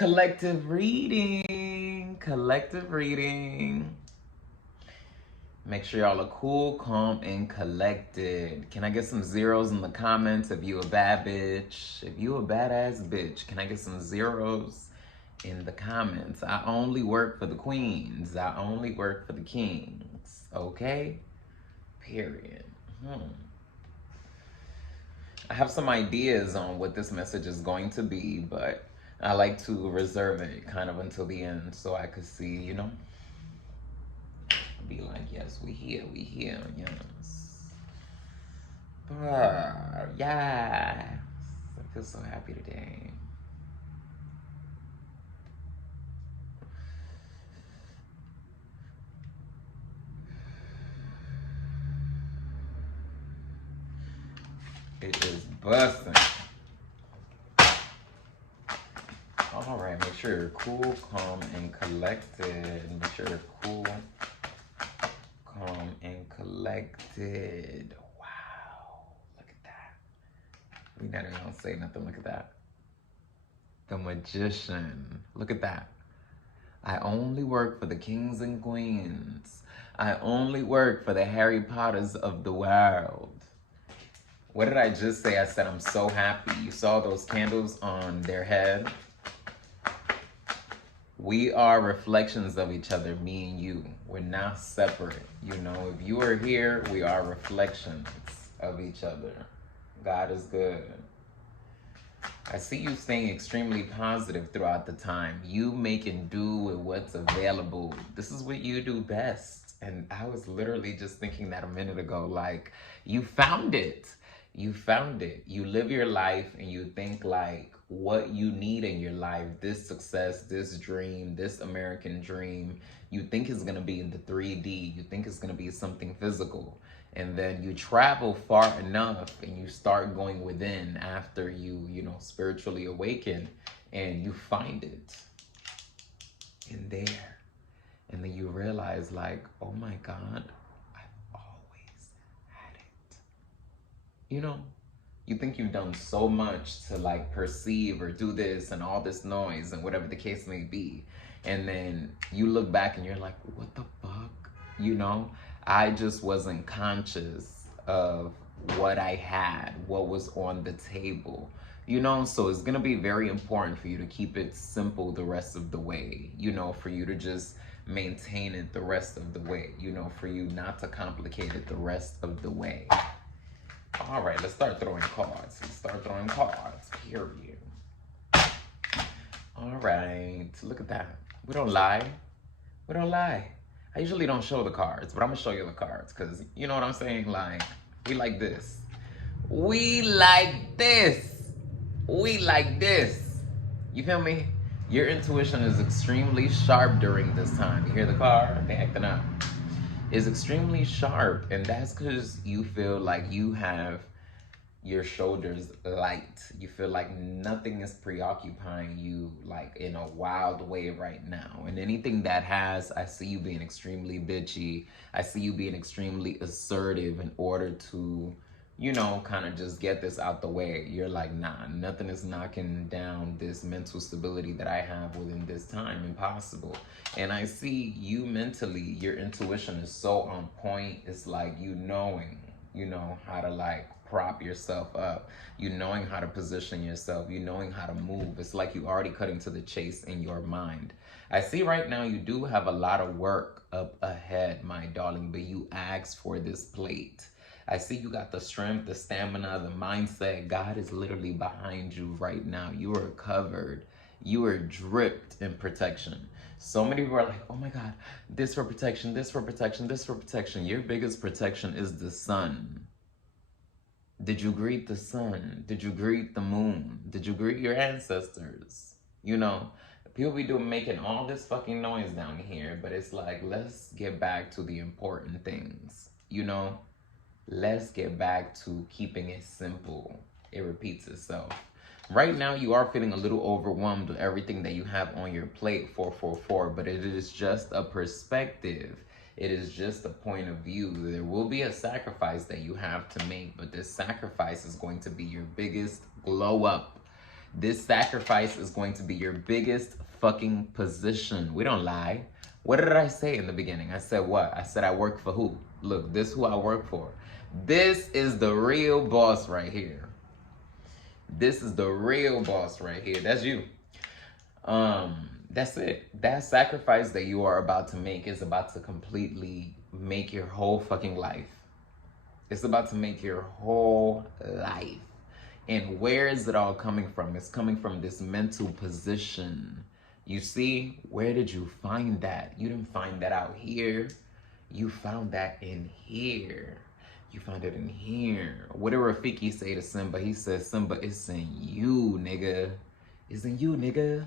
Collective reading. Collective reading. Make sure y'all are cool, calm, and collected. Can I get some zeros in the comments if you a bad bitch? If you a badass bitch, can I get some zeros in the comments? I only work for the queens. I only work for the kings. Okay? Period. I have some ideas on what this message is going to be, but I like to reserve it kind of until the end so I could see, be like, yes, we here, yes. Yes. I feel so happy today. It is busting. All right, make sure you're cool, calm, and collected. Make sure you're cool, calm, and collected. Wow, look at that. We not even gonna say nothing. Look at that. The Magician. Look at that. I only work for the kings and queens. I only work for the Harry Potters of the world. What did I just say? I said I'm so happy. You saw those candles on their head? We are reflections of each other, me and you. We're not separate. If you are here, we are reflections of each other. God is good. I see you staying extremely positive throughout the time. You making do with what's available. This is what you do best. And I was literally just thinking that a minute ago, like, you found it. You found it. You live your life and you think like what you need in your life, this success, this dream, this American dream, you think is going to be in the 3D. You think it's going to be something physical. And then you travel far enough and you start going within after you spiritually awaken, and you find it in there. And then you realize like, oh my God, I've always had it. You think you've done so much to like perceive or do this and all this noise and whatever the case may be. And then you look back and you're like, what the fuck? I just wasn't conscious of what I had, what was on the table. So it's going to be very important for you to keep it simple the rest of the way, for you to just maintain it the rest of the way, for you not to complicate it the rest of the way. All right, let's start throwing cards. Period. All right, look at that. We don't lie. I usually don't show the cards, but I'm gonna show you the cards because you know what I'm saying? Like, we like this. We like this. You feel me? Your intuition is extremely sharp during this time. You hear the card? They acting up. Is extremely sharp, and that's because you feel like you have your shoulders light. You feel like nothing is preoccupying you like in a wild way right now. And anything that has, I see you being extremely bitchy. I see you being extremely assertive in order to, kind of just get this out the way. You're like, nah, nothing is knocking down this mental stability that I have within this time. Impossible. And I see you mentally, your intuition is so on point. It's like knowing, how to like prop yourself up, knowing how to position yourself, knowing how to move. It's like you already cutting to the chase in your mind. I see right now you do have a lot of work up ahead, my darling, but you asked for this plate. I see you got the strength, the stamina, the mindset. God is literally behind you right now. You are covered. You are dripped in protection. So many people are like, oh my God, this for protection, this for protection, this for protection. Your biggest protection is the sun. Did you greet the sun? Did you greet the moon? Did you greet your ancestors? People be making all this fucking noise down here, but it's like, let's get back to the important things. Let's get back to keeping it simple. It repeats itself. Right now, you are feeling a little overwhelmed with everything that you have on your plate, 444, but it is just a perspective. It is just a point of view. There will be a sacrifice that you have to make, but this sacrifice is going to be your biggest glow up. This sacrifice is going to be your biggest fucking position. We don't lie. What did I say in the beginning? I said what? I said I work for who? Look, this is who I work for. This is the real boss right here. This is the real boss right here. That's you. That's it. That sacrifice that you are about to make is about to completely make your whole fucking life. It's about to make your whole life. And where is it all coming from? It's coming from this mental position. You see, where did you find that? You didn't find that out here. You found that in here. You found it in here. What did Rafiki say to Simba? He said, Simba, it's in you, nigga. It's in you, nigga.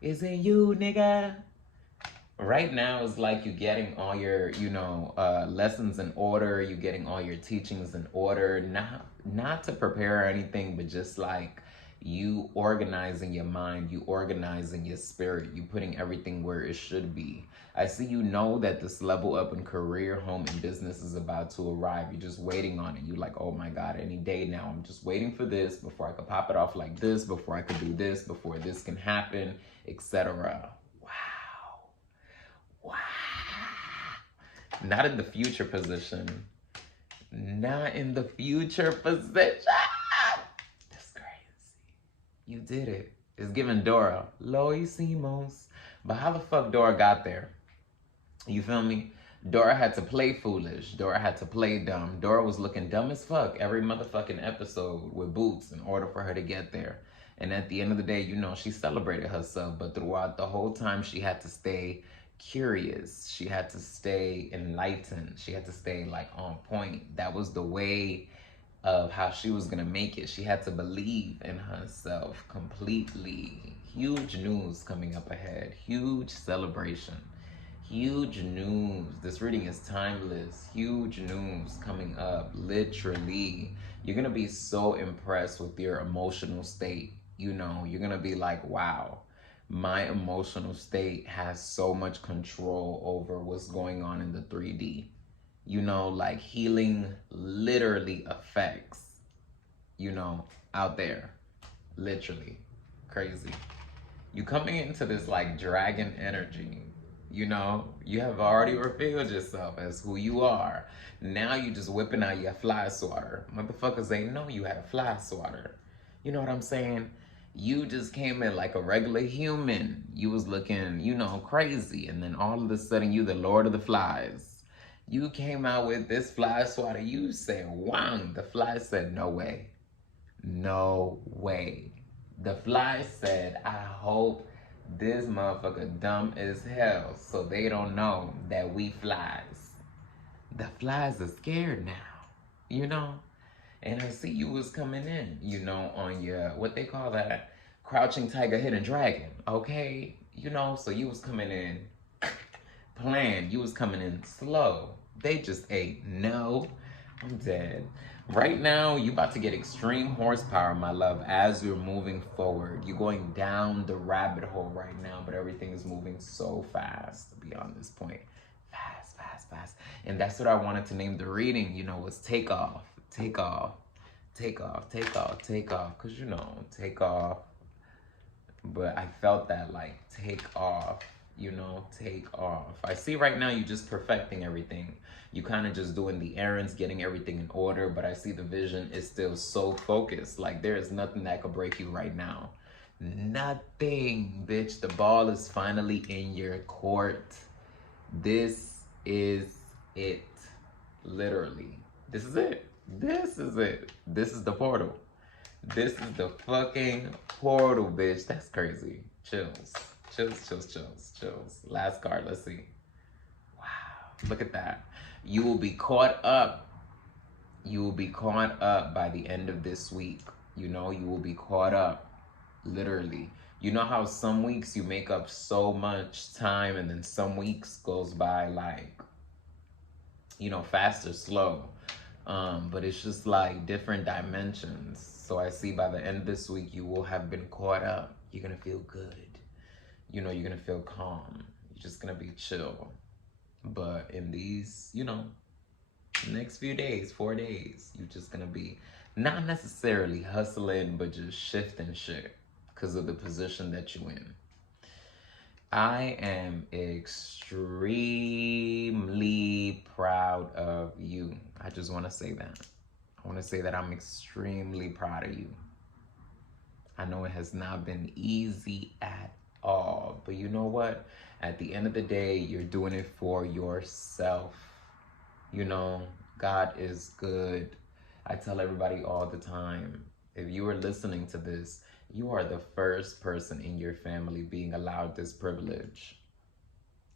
It's in you, nigga. Right now, it's like you getting all your, lessons in order. You getting all your teachings in order. Not to prepare or anything, but just like you organizing your mind, you organizing your spirit, you putting everything where it should be. I see you know that this level up in career, home, and business is about to arrive. You're just waiting on it. You're like, oh my God, any day now. I'm just waiting for this before I could pop it off like this, before I could do this, before this can happen, etc. Wow. Not in the future position. Not in the future position. That's crazy. You did it. It's giving Dora. Lo hicimos. But how the fuck Dora got there? You feel me? Dora had to play foolish. Dora had to play dumb. Dora was looking dumb as fuck every motherfucking episode with Boots in order for her to get there. And at the end of the day, she celebrated herself. But throughout the whole time, she had to stay curious. She had to stay enlightened. She had to stay like on point. That was the way of how she was gonna make it. She had to believe in herself completely. Huge news coming up ahead. Huge celebration. Huge news. This reading is timeless. Huge news coming up. Literally. You're gonna be so impressed with your emotional state. You're gonna be like, wow. My emotional state has so much control over what's going on in the 3D. Like healing literally affects, out there. Literally. Crazy. You coming into this like dragon energy. You have already revealed yourself as who you are. Now you just whipping out your fly swatter. Motherfuckers ain't know you had a fly swatter. You know what I'm saying? You just came in like a regular human. You was looking, crazy. And then all of a sudden, you the Lord of the Flies. You came out with this fly swatter. You said, wow. The fly said, no way. No way. The fly said, I hope this motherfucker dumb as hell so they don't know that we flies. The flies are scared now, And I see you was coming in, on your, what they call that, crouching tiger, hidden dragon, okay? So you was coming in planned. You was coming in slow. They just ate. No, I'm dead. Right now, you about to get extreme horsepower, my love, as you're moving forward. You're going down the rabbit hole right now, but everything is moving so fast beyond this point. Fast, fast, fast. And that's what I wanted to name the reading, was take off, take off, take off, take off, take off. Because, take off. But I felt that, like, take off, take off. I see right now you just perfecting everything. You kind of just doing the errands, getting everything in order, but I see the vision is still so focused. Like, there is nothing that could break you right now. Nothing, bitch. The ball is finally in your court. This is it. Literally. This is it. This is it. This is the portal. This is the fucking portal, bitch. That's crazy. Chills. Chills, chills, chills, chills. Last card, let's see. Wow. Look at that. You will be caught up. You will be caught up by the end of this week. You will be caught up. Literally. You know how some weeks you make up so much time and then some weeks goes by like, fast or slow. But it's just like different dimensions. So I see by the end of this week, you will have been caught up. You're going to feel good. You're going to feel calm. You're just going to be chill. But in these, next few days, 4 days, you're just going to be Not necessarily hustling, but just shifting shit because of the position that you in. I am extremely proud of you. I just want to say that. I want to say that I'm extremely proud of you. I know it has not been easy at all, but you know what? At the end of the day, you're doing it for yourself. You know, God is good. I tell everybody all the time, if you are listening to this, you are the first person in your family being allowed this privilege.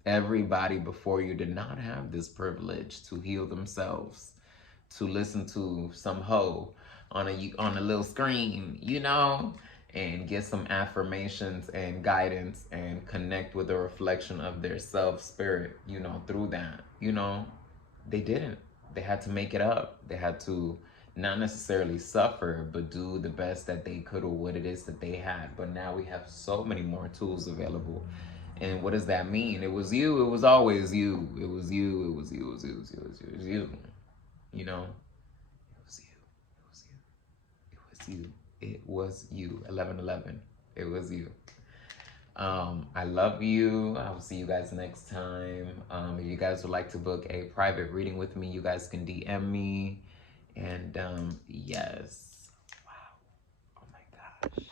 Everybody before you did not have this privilege to heal themselves, to listen to some hoe on a little screen, you know, and get some affirmations and guidance and connect with a reflection of their self spirit, you know, through that. You know, they didn't. They had to make it up. They had to not necessarily suffer, but do the best that they could with what it is that they had. But now we have so many more tools available. And what does that mean? It was you. It was always you. It was you. It was you. It was you. It was you. It was you. It was you. You know, it was you. It was you. It was you. It was you. 11:11. It was you. I love you. I will see you guys next time. If you guys would like to book a private reading with me, you guys can DM me. And yes. Wow. Oh my gosh.